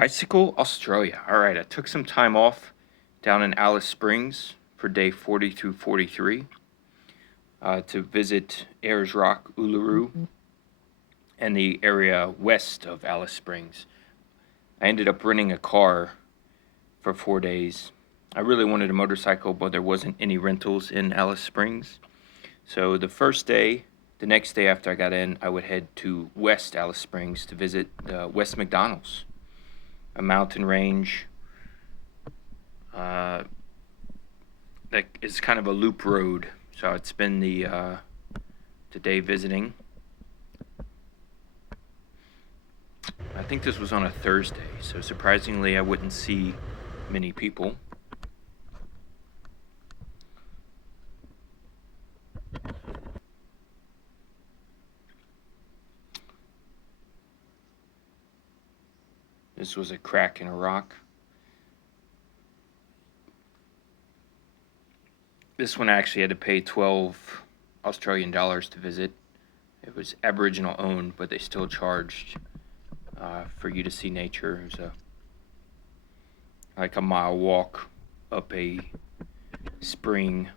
Bicycle Australia. All right, I took some time off down in Alice Springs for day 40 through 43 to visit Ayers Rock, Uluru, and the area west of Alice Springs. I ended up renting a car for 4 days. I really wanted a motorcycle, but there wasn't any rentals in Alice Springs. So the next day after I got in, I would head to West Alice Springs to visit West MacDonnell's, a mountain range that is kind of a loop road. So I'd spend the day visiting. I think this was on a Thursday, so surprisingly I wouldn't see many people. This was a crack in a rock. This one I actually had to pay 12 Australian dollars to visit. It was Aboriginal owned, but they still charged for you to see nature. It was like a mile walk up a spring.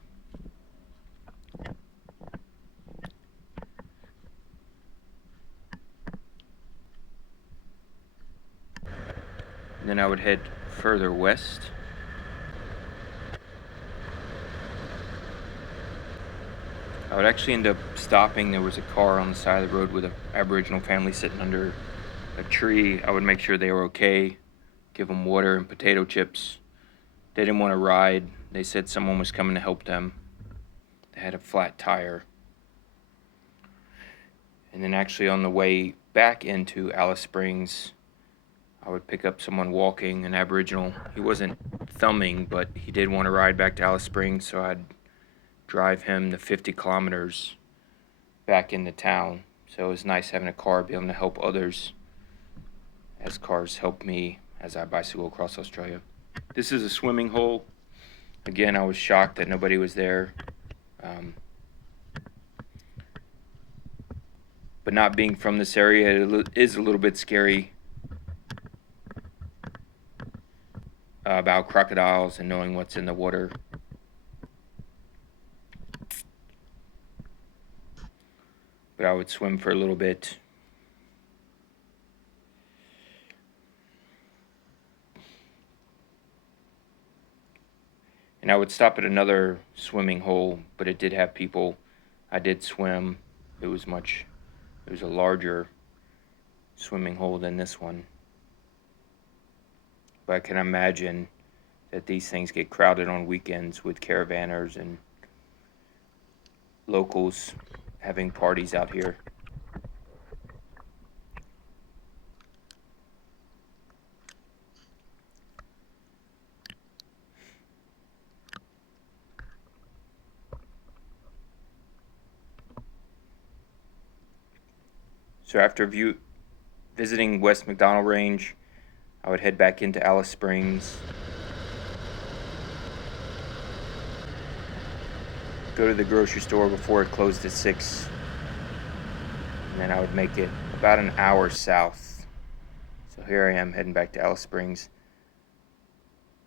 And then I would head further west. I would actually end up stopping. There was a car on the side of the road with an Aboriginal family sitting under a tree. I would make sure they were okay, give them water and potato chips. They didn't want to ride. They said someone was coming to help them. They had a flat tire. And then actually on the way back into Alice Springs, I would pick up someone walking, an Aboriginal. He wasn't thumbing, but he did want to ride back to Alice Springs, so I'd drive him the 50 kilometers back into town. So it was nice having a car, be able to help others as cars help me as I bicycle across Australia. This is a swimming hole. Again, I was shocked that nobody was there. But not being from this area, it is a little bit scary about crocodiles and knowing what's in the water. But I would swim for a little bit. And I would stop at another swimming hole, but it did have people. I did swim. It was a larger swimming hole than this one. But I can imagine that these things get crowded on weekends with caravanners and locals having parties out here. So after visiting West MacDonnell Range, I would head back into Alice Springs, go to the grocery store before it closed at 6, and then I would make it about an hour south. So here I am heading back to Alice Springs.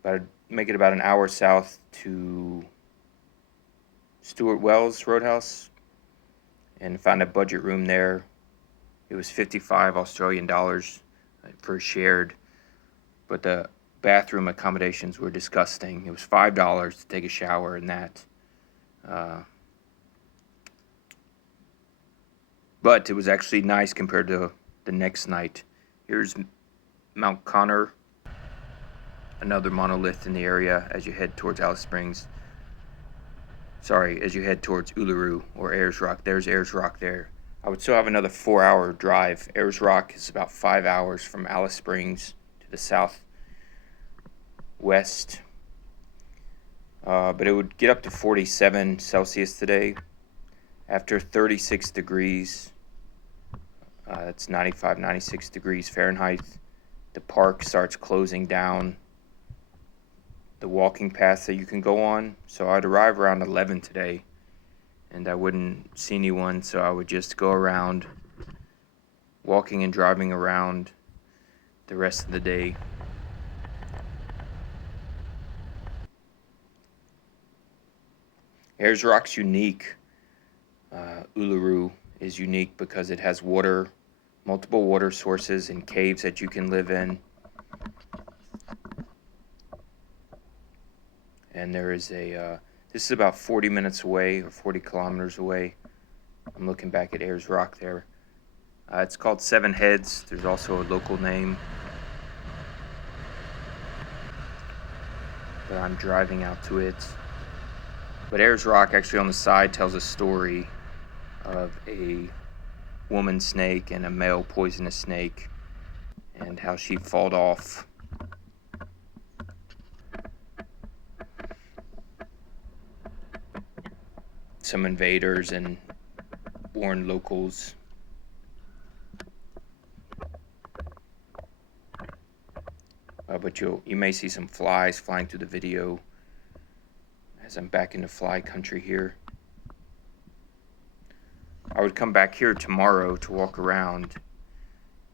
But I'd make it about an hour south to Stuart Wells Roadhouse and find a budget room there. It was 55 Australian dollars for shared, but the bathroom accommodations were disgusting. It was $5 to take a shower in that. But it was actually nice compared to the next night. Here's Mount Connor, another monolith in the area as you head towards Alice Springs. As you head towards Uluru or Ayers Rock. There's Ayers Rock there. I would still have another 4-hour drive. Ayers Rock is about 5 hours from Alice Springs to the southwest. But it would get up to 47 Celsius today. After 36 degrees, that's 95, 96 degrees Fahrenheit, the park starts closing down the walking paths that you can go on. So I'd arrive around 11 today, and I wouldn't see anyone, so I would just go around, walking and driving around the rest of the day. Ayers Rock's unique. Uluru is unique because it has water, multiple water sources and caves that you can live in. And there is this is about 40 minutes away, or 40 kilometers away. I'm looking back at Ayers Rock there. It's called Seven Heads. There's also a local name. But I'm driving out to it. But Ayers Rock actually on the side tells a story of a woman snake and a male poisonous snake, and how she fought off some invaders and warned locals. But you may see some flies flying through the video as I'm back into fly country here. I would come back here tomorrow to walk around,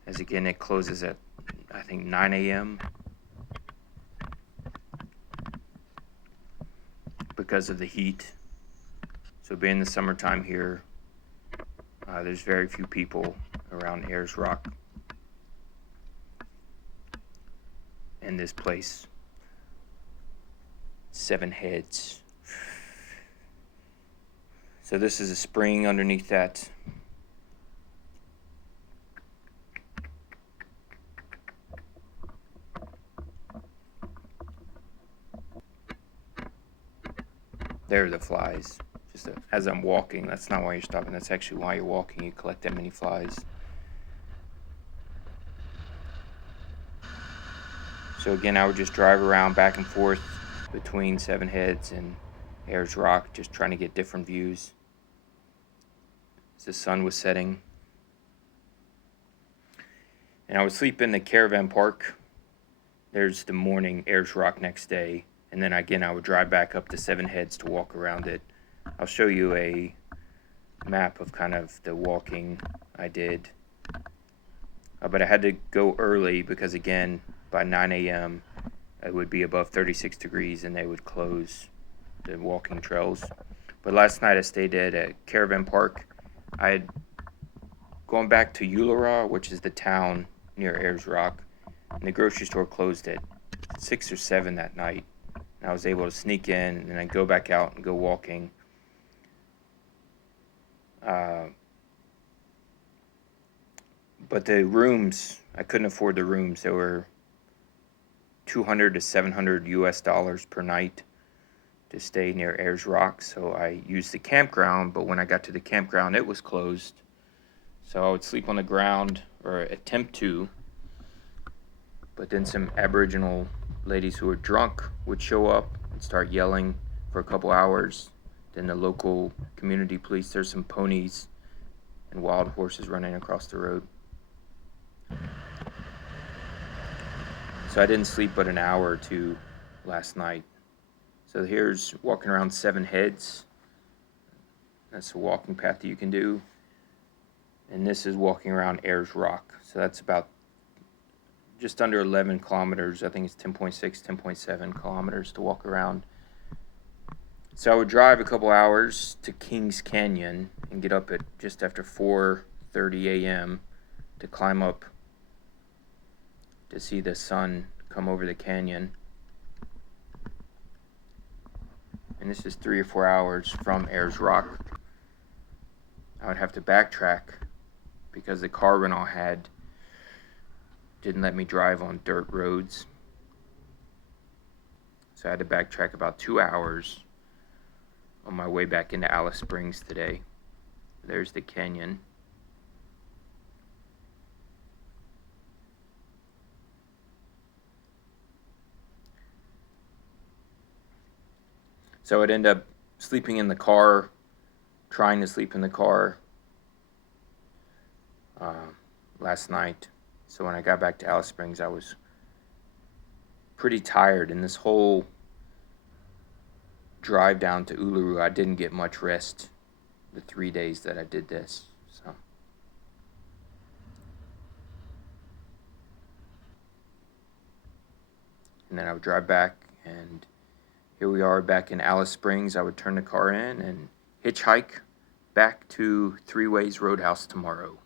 as again it closes at I think 9 a.m. because of the heat. So being the summertime here, there's very few people around Ayers Rock in this place. Seven Heads. So this is a spring underneath that. There are the flies. Just as I'm walking, that's not why you're stopping. That's actually why you're walking. You collect that many flies. So again, I would just drive around back and forth between Seven Heads and Ayers Rock, just trying to get different views as the sun was setting. And I would sleep in the caravan park. There's the morning Ayers Rock next day. And then again, I would drive back up to Seven Heads to walk around it. I'll show you a map of kind of the walking I did. But I had to go early because again, by 9 a.m. it would be above 36 degrees and they would close the walking trails. But last night I stayed at a caravan park. I had gone back to Yulara, which is the town near Ayers Rock, and the grocery store closed at 6 or 7 that night. And I was able to sneak in and then I'd go back out and go walking. But the rooms, I couldn't afford the rooms. They were $200 to $700 US per night to stay near Ayers Rock. So I used the campground, but when I got to the campground, it was closed. So I would sleep on the ground, or attempt to. But then some Aboriginal ladies who were drunk would show up and start yelling for a couple hours. Then the local community police, there's some ponies and wild horses running across the road. So I didn't sleep but an hour or two last night. So here's walking around Seven Heads. That's a walking path that you can do. And this is walking around Ayers Rock. So that's about just under 11 kilometers. I think it's 10.6, 10.7 kilometers to walk around. So I would drive a couple hours to Kings Canyon and get up at just after 4:30 a.m. to climb up to see the sun come over the canyon. And this is 3 or 4 hours from Ayers Rock. I would have to backtrack because the car rental I had didn't let me drive on dirt roads. So I had to backtrack about 2 hours on my way back into Alice Springs today. There's the canyon. So I'd end up sleeping in the car, trying to sleep in the car last night. So when I got back to Alice Springs, I was pretty tired. And this whole drive down to Uluru, I didn't get much rest the 3 days that I did this. So and then I would drive back, and here we are back in Alice Springs. I would turn the car in and hitchhike back to Three Ways Roadhouse tomorrow.